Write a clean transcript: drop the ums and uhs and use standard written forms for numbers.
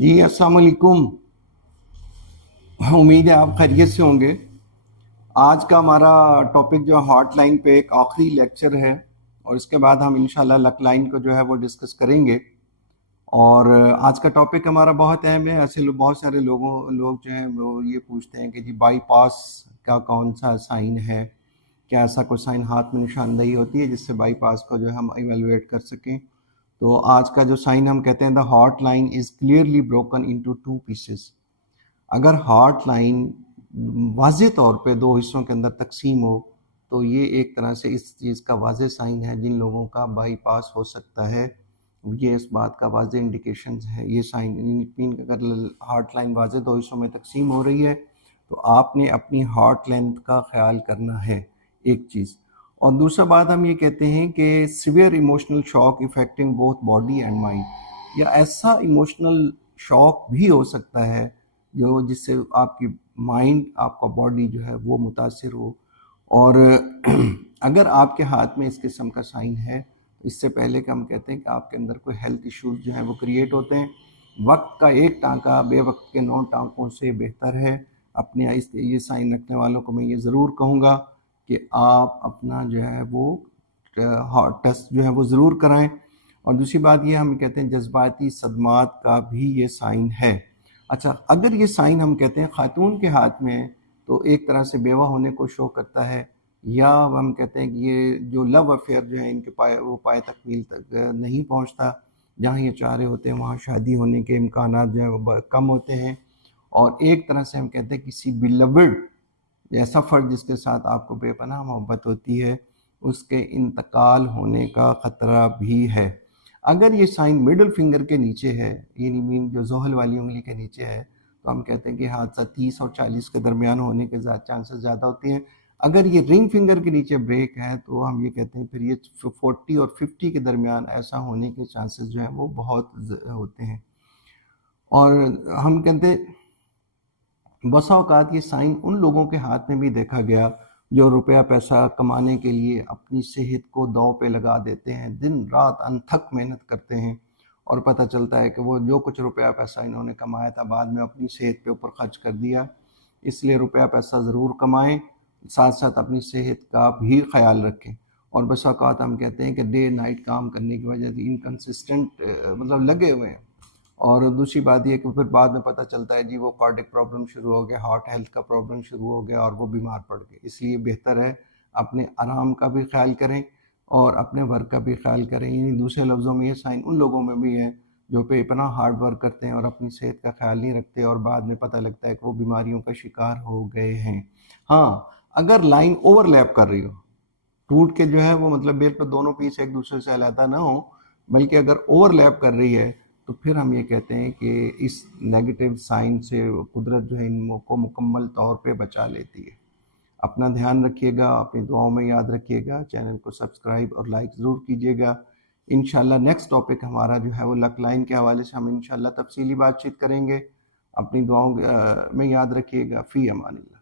जी अस्सलाम वालेकुम। उम्मीद है आप खैरियत से होंगे। आज का हमारा टॉपिक जो है हॉट लाइन पे एक आखिरी लेक्चर है और इसके बाद हम इंशाल्लाह लक लाइन को जो है वो डिस्कस करेंगे। और आज का टॉपिक हमारा बहुत अहम है। ऐसे बहुत सारे लोग जो हैं वो ये पूछते हैं कि जी बाईपास का कौन सा साइन है, क्या ऐसा कोई साइन हाथ में निशानदही होती है जिससे बाईपास को जो है हम इवेलुएट कर सकें। तो आज का जो साइन हम कहते हैं the hot line is clearly broken into two pieces. अगर हॉट लाइन वाज़ेह तौर पे दो हिस्सों के अंदर तकसीम हो तो ये एक तरह से इस चीज़ का वाज़ेह साइन है जिन लोगों का बाईपास हो सकता है। ये इस बात का वाज़ेह इंडिकेशन है ये साइन। मीन अगर हॉट लाइन वाज़ेह दो हिस्सों में तकसीम हो रही है तो आपने अपनी हॉट लेंथ का ख्याल करना है, एक चीज़। और दूसरा बात हम ये कहते हैं कि severe emotional shock affecting both body and mind, या ऐसा इमोशनल शॉक भी हो सकता है जो जिससे आपकी माइंड, आपका बॉडी जो है वो मुतासिर हो। और अगर आपके हाथ में इस किस्म का साइन है तो इससे पहले कि हम कहते हैं कि आपके अंदर कोई हेल्थ इश्यूज जो हैं वो क्रिएट होते हैं। वक्त का एक टाँका बेवक्त के 9 टाँकों से बेहतर है। अपने ये साइन रखने वालों को मैं ये ज़रूर कहूँगा कि आप अपना जो है वो टेस्ट जो है वो ज़रूर कराएं। और दूसरी बात ये हम कहते हैं जज्बाती सदमात का भी ये साइन है। अच्छा, अगर ये साइन हम कहते हैं ख़ातून के हाथ में तो एक तरह से बेवा होने को शो करता है, या हम कहते हैं कि ये जो लव अफेयर जो है इनके पाए तकमील तक नहीं पहुंचता। जहाँ ये चाह रहे होते हैं वहाँ शादी होने के इम्कानात जो है वो कम होते हैं। और एक तरह से हम कहते हैं किसी बिलवड ऐसा फ़र्द जिसके साथ आपको बेपनाह मोहब्बत होती है उसके इंतकाल होने का ख़तरा भी है। अगर ये साइन मिडल फिंगर के नीचे है, यानी मीन जो जोहल वाली उंगली के नीचे है, तो हम कहते हैं कि हादसा 30 और 40 के दरमियान होने के चांसेस ज़्यादा होते हैं। अगर ये रिंग फिंगर के नीचे ब्रेक है तो हम ये कहते हैं फिर ये 40 और 50 के दरमियान ऐसा होने के चांसेस जो हैं वो बहुत होते हैं। और हम कहते हैं बसा औकात ये साइन उन लोगों के हाथ में भी देखा गया जो रुपया पैसा कमाने के लिए अपनी सेहत को दांव पे लगा देते हैं, दिन रात अनथक मेहनत करते हैं और पता चलता है कि वो जो कुछ रुपया पैसा इन्होंने कमाया था बाद में अपनी सेहत पे ऊपर खर्च कर दिया। इसलिए रुपया पैसा ज़रूर कमाएं, साथ साथ अपनी सेहत का भी ख्याल रखें। और बसा औकात हम कहते हैं कि डे नाइट काम करने की वजह से इनकन्सिस्टेंट मतलब लगे हुए हैं। और दूसरी बात ये कि फिर बाद में पता चलता है जी वो कार्डिक प्रॉब्लम शुरू हो गया, हार्ट हेल्थ का प्रॉब्लम शुरू हो गया और वो बीमार पड़ गए। इसलिए बेहतर है अपने आराम का भी ख्याल करें और अपने वर्क का भी ख्याल करें। यानी दूसरे लफ्ज़ों में ये साइन उन लोगों में भी है जो पे इतना हार्ड वर्क करते हैं और अपनी सेहत का ख्याल नहीं रखते और बाद में पता लगता है कि वो बीमारियों का शिकार हो गए हैं। हाँ, अगर लाइन ओवरलैप कर रही हो, टूट के जो है वो मतलब बिल्कुल दोनों पीस एक दूसरे से अलग ना हो, बल्कि अगर ओवरलैप कर रही है तो फिर हम ये कहते हैं कि इस नेगेटिव साइन से कुदरत जो है इनको मुकम्मल तौर पे बचा लेती है। अपना ध्यान रखिएगा, अपनी दुआओं में याद रखिएगा, चैनल को सब्सक्राइब और लाइक ज़रूर कीजिएगा। इंशाल्लाह नेक्स्ट टॉपिक हमारा जो है वो लक लाइन के हवाले से हम इंशाल्लाह तफसीली बातचीत करेंगे। अपनी दुआओं में याद रखिएगा। फ़ी अमानिल्लाह।